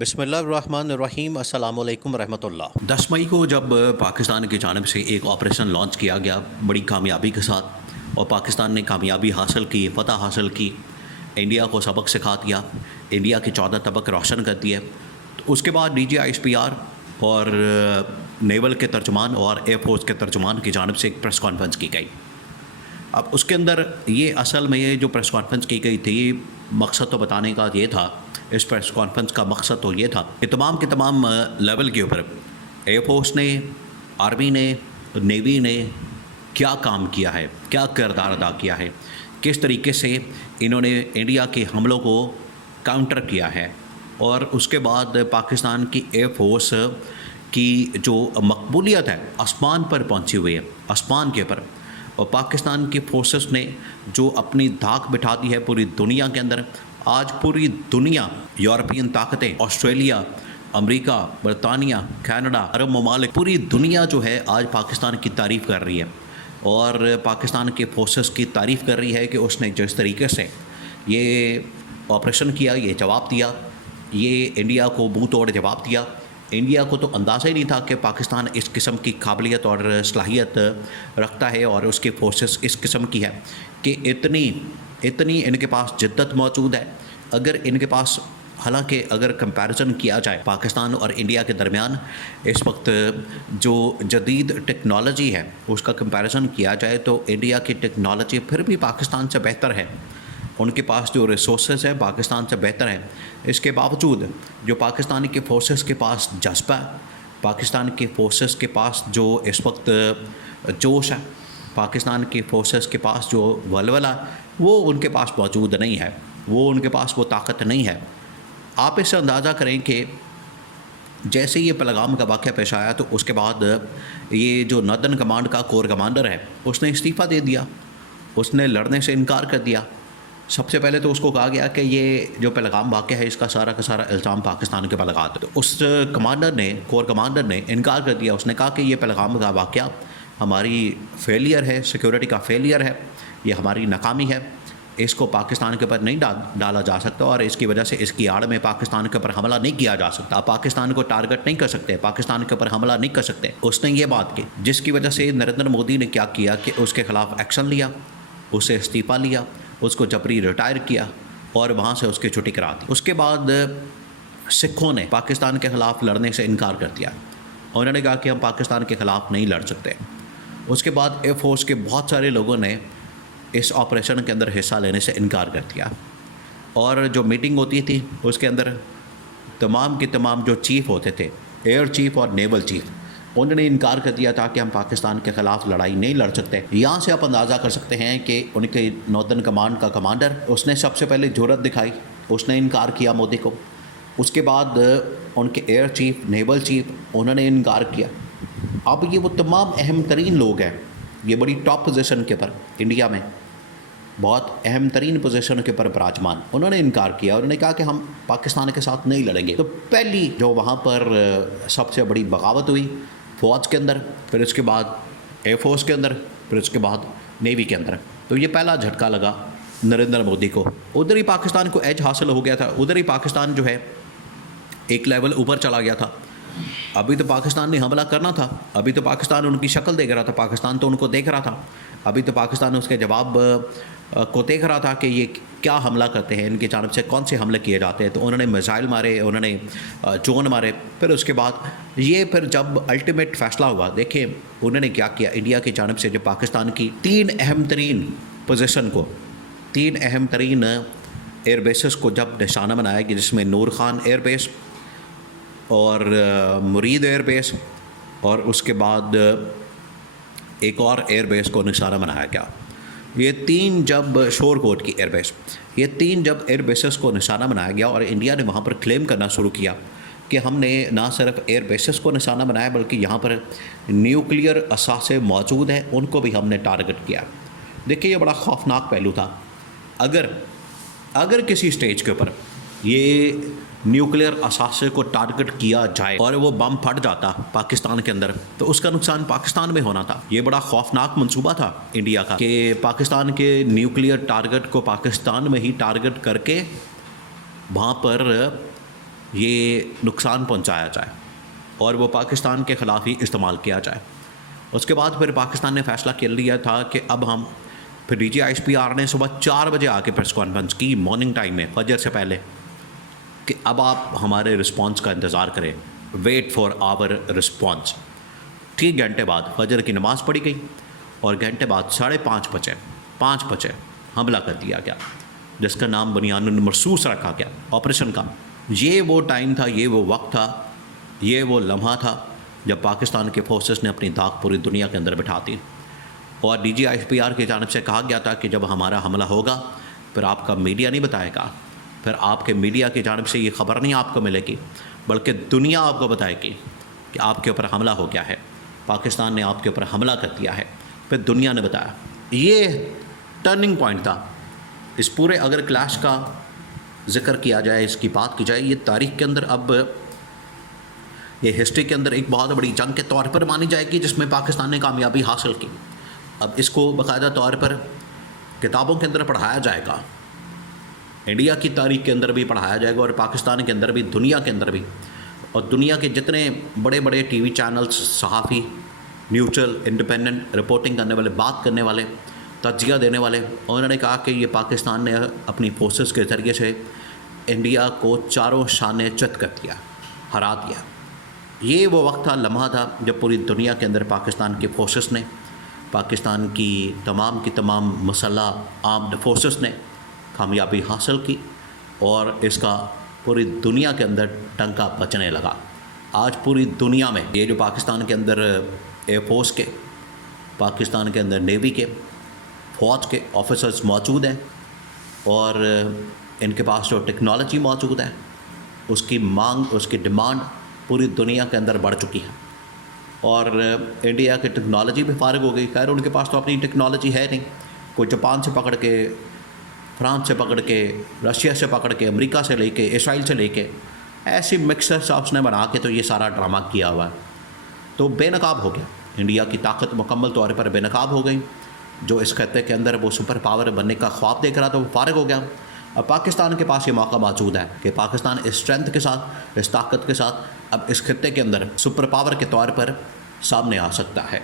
بسم اللہ الرحمن الرحیم، السلام علیکم ورحمۃ اللہ۔ 10 مئی کو جب پاکستان کی جانب سے ایک آپریشن لانچ کیا گیا بڑی کامیابی کے ساتھ، اور پاکستان نے کامیابی حاصل کی، فتح حاصل کی، انڈیا کو سبق سکھا دیا، انڈیا کے 14 طبق روشن کر دیے، تو اس کے بعد DGISPR اور نیول کے ترجمان اور ایئر فورس کے ترجمان کی جانب سے ایک پریس کانفرنس کی گئی۔ اب اس کے اندر یہ اصل میں یہ جو پریس کانفرنس کی گئی تھی، مقصد تو بتانے کا یہ تھا، اس پریس کانفرنس کا مقصد تو یہ تھا کہ تمام کے تمام لیول کے اوپر ایئر فورس نے، آرمی نے، نیوی نے کیا کام کیا ہے، کیا کردار ادا کیا ہے، کس طریقے سے انہوں نے انڈیا کے حملوں کو کاؤنٹر کیا ہے، اور اس کے بعد پاکستان کی ایئر فورس کی جو مقبولیت ہے آسمان پر پہنچی ہوئی ہے، آسمان کے اوپر، اور پاکستان کی فورسز نے جو اپنی دھاک بٹھا دی ہے پوری دنیا کے اندر۔ آج پوری دنیا، یورپین طاقتیں، آسٹریلیا، امریکہ، برطانیہ، کینیڈا، عرب ممالک، پوری دنیا جو ہے آج پاکستان کی تعریف کر رہی ہے، اور پاکستان کے فورسز کی تعریف کر رہی ہے کہ اس نے جس طریقے سے یہ آپریشن کیا، یہ جواب دیا، یہ انڈیا کو منہ توڑ جواب دیا۔ انڈیا کو تو اندازہ ہی نہیں تھا کہ پاکستان اس قسم کی قابلیت اور صلاحیت رکھتا ہے، اور اس کی فورسز اس قسم کی ہے کہ اتنی ان کے پاس جدت موجود ہے۔ اگر ان کے پاس، حالانکہ اگر کمپیریزن کیا جائے پاکستان اور انڈیا کے درمیان اس وقت جو جدید ٹیکنالوجی ہے اس کا کمپیریزن کیا جائے تو انڈیا کی ٹیکنالوجی پھر بھی پاکستان سے بہتر ہے، ان کے پاس جو ریسورسز ہیں پاکستان سے بہتر ہیں۔ اس کے باوجود جو پاکستان کی فورسز کے پاس جذبہ ہے، پاکستان کی فورسز کے پاس جو اس وقت جوش ہے، پاکستان کی فورسز کے پاس جو ولولہ وہ ان کے پاس موجود نہیں ہے، وہ ان کے پاس وہ طاقت نہیں ہے۔ آپ اس سے اندازہ کریں کہ جیسے یہ پہلگام کا واقعہ پیش آیا تو اس کے بعد یہ جو ناردرن کمانڈ کا کور کمانڈر ہے اس نے استعفیٰ دے دیا، اس نے لڑنے سے انکار کر دیا۔ سب سے پہلے تو اس کو کہا گیا کہ یہ جو پہلگام واقعہ ہے اس کا سارا کا سارا الزام پاکستان کے اوپر لگا دو۔ تو اس کمانڈر نے، کور کمانڈر نے انکار کر دیا، اس نے کہا کہ یہ پہلگام کا واقعہ ہماری فیلئر ہے، سیکورٹی کا فیلئر ہے، یہ ہماری ناکامی ہے، اس کو پاکستان کے اوپر نہیں ڈالا جا سکتا، اور اس کی وجہ سے اس کی آڑ میں پاکستان کے اوپر حملہ نہیں کیا جا سکتا، پاکستان کو ٹارگٹ نہیں کر سکتے، پاکستان کے اوپر حملہ نہیں کر سکتے۔ اس نے یہ بات کی، جس کی وجہ سے نریندر مودی نے کیا کیا کہ اس کے خلاف ایکشن لیا، اسے استعفیٰ لیا، اس کو جبری ریٹائر کیا، اور وہاں سے اس کی چھٹی کرا دی۔ اس کے بعد سکھوں نے پاکستان کے خلاف لڑنے سے انکار کر دیا، انہوں نے کہا کہ ہم پاکستان کے خلاف نہیں لڑ سکتے۔ اس کے بعد ایئر فورس کے بہت سارے لوگوں نے اس آپریشن کے اندر حصہ لینے سے انکار کر دیا، اور جو میٹنگ ہوتی تھی اس کے اندر تمام کے تمام جو چیف ہوتے تھے، ایئر چیف اور نیول چیف، انہوں نے انکار کر دیا تھا کہ ہم پاکستان کے خلاف لڑائی نہیں لڑ سکتے۔ یہاں سے آپ اندازہ کر سکتے ہیں کہ ان کے ناردرن کمانڈ کا کمانڈر، اس نے سب سے پہلے جرأت دکھائی، اس نے انکار کیا مودی کو۔ اس کے بعد ان کے ایئر چیف، نیول چیف، انہوں نے انکار کیا۔ اب یہ وہ تمام اہم ترین لوگ ہیں، یہ بڑی ٹاپ پوزیشن کے پر انڈیا میں بہت اہم ترین پوزیشن کے پر براجمان، انہوں نے انکار کیا، انہوں نے کہا کہ ہم پاکستان کے ساتھ نہیں لڑیں گے۔ تو پہلی جو وہاں پر سب سے بڑی بغاوت ہوئی فوج کے اندر، پھر اس کے بعد ایئر فورس کے اندر، پھر اس کے بعد نیوی کے اندر، تو یہ پہلا جھٹکا لگا نریندر مودی کو۔ ادھر ہی پاکستان کو ایج حاصل ہو گیا تھا، ادھر ہی پاکستان جو ہے ایک لیول اوپر چلا گیا تھا۔ ابھی تو پاکستان نے حملہ کرنا تھا، ابھی تو پاکستان ان کی شکل دیکھ رہا تھا، پاکستان تو ان کو دیکھ رہا تھا، ابھی تو پاکستان اس کے جواب کو دیکھ رہا تھا کہ یہ کیا حملہ کرتے ہیں، ان کی جانب سے کون سے حملے کیے جاتے ہیں۔ تو انہوں نے میزائل مارے، انہوں نے ڈرون مارے، پھر اس کے بعد یہ پھر جب الٹیمیٹ فیصلہ ہوا، دیکھیں انہوں نے کیا کیا، انڈیا کی جانب سے جو پاکستان کی 3 اہم ترین پوزیشن کو، 3 اہم ترین ایئر بیسز کو جب نشانہ بنایا گیا، جس میں نور خان ایئر بیس اور مرید ایئر بیس، اور اس کے بعد ایک اور ایئر بیس کو نشانہ بنایا گیا، یہ 3 جب شور کوٹ کی ایئر بیس، یہ 3 جب ایئر بیسز کو نشانہ بنایا گیا، اور انڈیا نے وہاں پر کلیم کرنا شروع کیا کہ ہم نے نہ صرف ایئر بیسز کو نشانہ بنایا بلکہ یہاں پر نیوکلیئر اثاثے موجود ہیں، ان کو بھی ہم نے ٹارگٹ کیا۔ دیکھیں یہ بڑا خوفناک پہلو تھا۔ اگر کسی سٹیج کے اوپر یہ نیوکلیئر اثاثے کو ٹارگٹ کیا جائے اور وہ بم پھٹ جاتا پاکستان کے اندر، تو اس کا نقصان پاکستان میں ہونا تھا۔ یہ بڑا خوفناک منصوبہ تھا انڈیا کا کہ پاکستان کے نیوکلیئر ٹارگٹ کو پاکستان میں ہی ٹارگٹ کر کے وہاں پر یہ نقصان پہنچایا جائے اور وہ پاکستان کے خلاف ہی استعمال کیا جائے۔ اس کے بعد پھر پاکستان نے فیصلہ کر لیا تھا کہ اب ہم پھر DGISPR نے صبح 4 بجے آ کے پریس کانفرنس کی مارننگ ٹائم میں، فجر سے پہلے، کہ اب آپ ہمارے رسپانس کا انتظار کریں، ویٹ فار آور رسپانس۔ 3 گھنٹے بعد فجر کی نماز پڑھی گئی اور گھنٹے بعد 5:30 بجے حملہ کر دیا گیا، جس کا نام بنیان المرصوص رکھا گیا آپریشن کا۔ یہ وہ ٹائم تھا، یہ وہ وقت تھا، یہ وہ لمحہ تھا جب پاکستان کے فورسز نے اپنی داغ پوری دنیا کے اندر بٹھا دی، اور DGISPR کی جانب سے کہا گیا تھا کہ جب ہمارا حملہ ہوگا پھر آپ کا میڈیا نہیں بتائے گا، پھر آپ کے میڈیا کی جانب سے یہ خبر نہیں آپ کو ملے گی، بلکہ دنیا آپ کو بتائے گی کہ آپ کے اوپر حملہ ہو گیا ہے، پاکستان نے آپ کے اوپر حملہ کر دیا ہے، پھر دنیا نے بتایا۔ یہ ٹرننگ پوائنٹ تھا اس پورے، اگر کلیش کا ذکر کیا جائے، اس کی بات کی جائے، یہ تاریخ کے اندر، اب یہ ہسٹری کے اندر ایک بہت بڑی جنگ کے طور پر مانی جائے گی جس میں پاکستان نے کامیابی حاصل کی۔ اب اس کو باقاعدہ طور پر کتابوں کے اندر پڑھایا جائے گا، انڈیا کی تاریخ کے اندر بھی پڑھایا جائے گا، اور پاکستان کے اندر بھی، دنیا کے اندر بھی، اور دنیا کے جتنے بڑے بڑے ٹی وی چینلز، صحافی، نیوٹرل، انڈیپینڈنٹ رپورٹنگ کرنے والے، بات کرنے والے، تجزیہ دینے والے، انہوں نے کہا کہ یہ پاکستان نے اپنی فورسز کے ذریعے سے انڈیا کو چاروں شانے چت کر دیا، ہرا دیا۔ یہ وہ وقت تھا، لمحہ تھا، جب پوری دنیا کے اندر پاکستان کی فورسز نے، پاکستان کی تمام مسلح آرمڈ فورسز نے کامیابی حاصل کی، اور اس کا پوری دنیا کے اندر ڈنکا بجنے لگا۔ آج پوری دنیا میں یہ جو پاکستان کے اندر ایئر فورس کے، پاکستان کے اندر نیوی کے، فوج کے آفیسرز موجود ہیں، اور ان کے پاس جو ٹیکنالوجی موجود ہے، اس کی مانگ، اس کی ڈیمانڈ پوری دنیا کے اندر بڑھ چکی ہے، اور انڈیا کی ٹیکنالوجی بھی فارغ ہو گئی۔ خیر ان کے پاس تو اپنی ٹیکنالوجی ہے نہیں، کوئی جاپان سے پکڑ کے، فرانس سے پکڑ کے، رشیا سے پکڑ کے، امریکہ سے لے کے، اسرائیل سے لے کے، ایسی مکسر شاپس نے بنا کے تو یہ سارا ڈرامہ کیا ہوا ہے، تو بے نقاب ہو گیا۔ انڈیا کی طاقت مکمل طور پر بے نقاب ہو گئی، جو اس خطے کے اندر وہ سپر پاور بننے کا خواب دیکھ رہا تھا، وہ فارغ ہو گیا۔ اب پاکستان کے پاس یہ موقع موجود ہے کہ پاکستان اس اسٹرینتھ کے ساتھ، اس طاقت کے ساتھ اب اس خطے کے اندر سپر پاور کے طور پر سامنے آ سکتا ہے۔